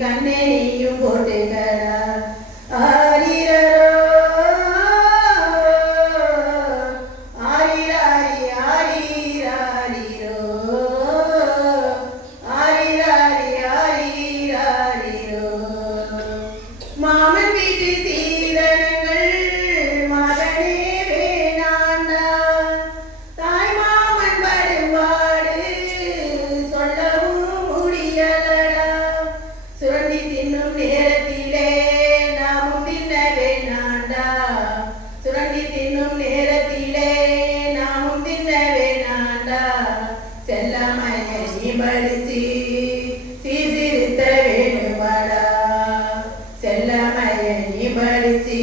கண்ணெயும் போட்டுக்கடா ஆரிரோ ஆரிராரி ஆரிராரிரோ ஆரிராரி ஆரிராரிரோ மாமன் வீட்டு சீதனங்கள் மகனே வேணாண்டா தாய் மாமன் படுபாடு சொல்லவும் முடியலடா சுரண்டி தின்னும் நேரத்திலே நாமும் தின்ன வேணாண்டா சுரண்டி தின்னும் நேரத்திலே நாமும் தின்ன வேணாண்டா செல்லமைய நீ படிச்சு சீர்திருத்த வேணுமாடா செல்லமைய நீ படிச்சு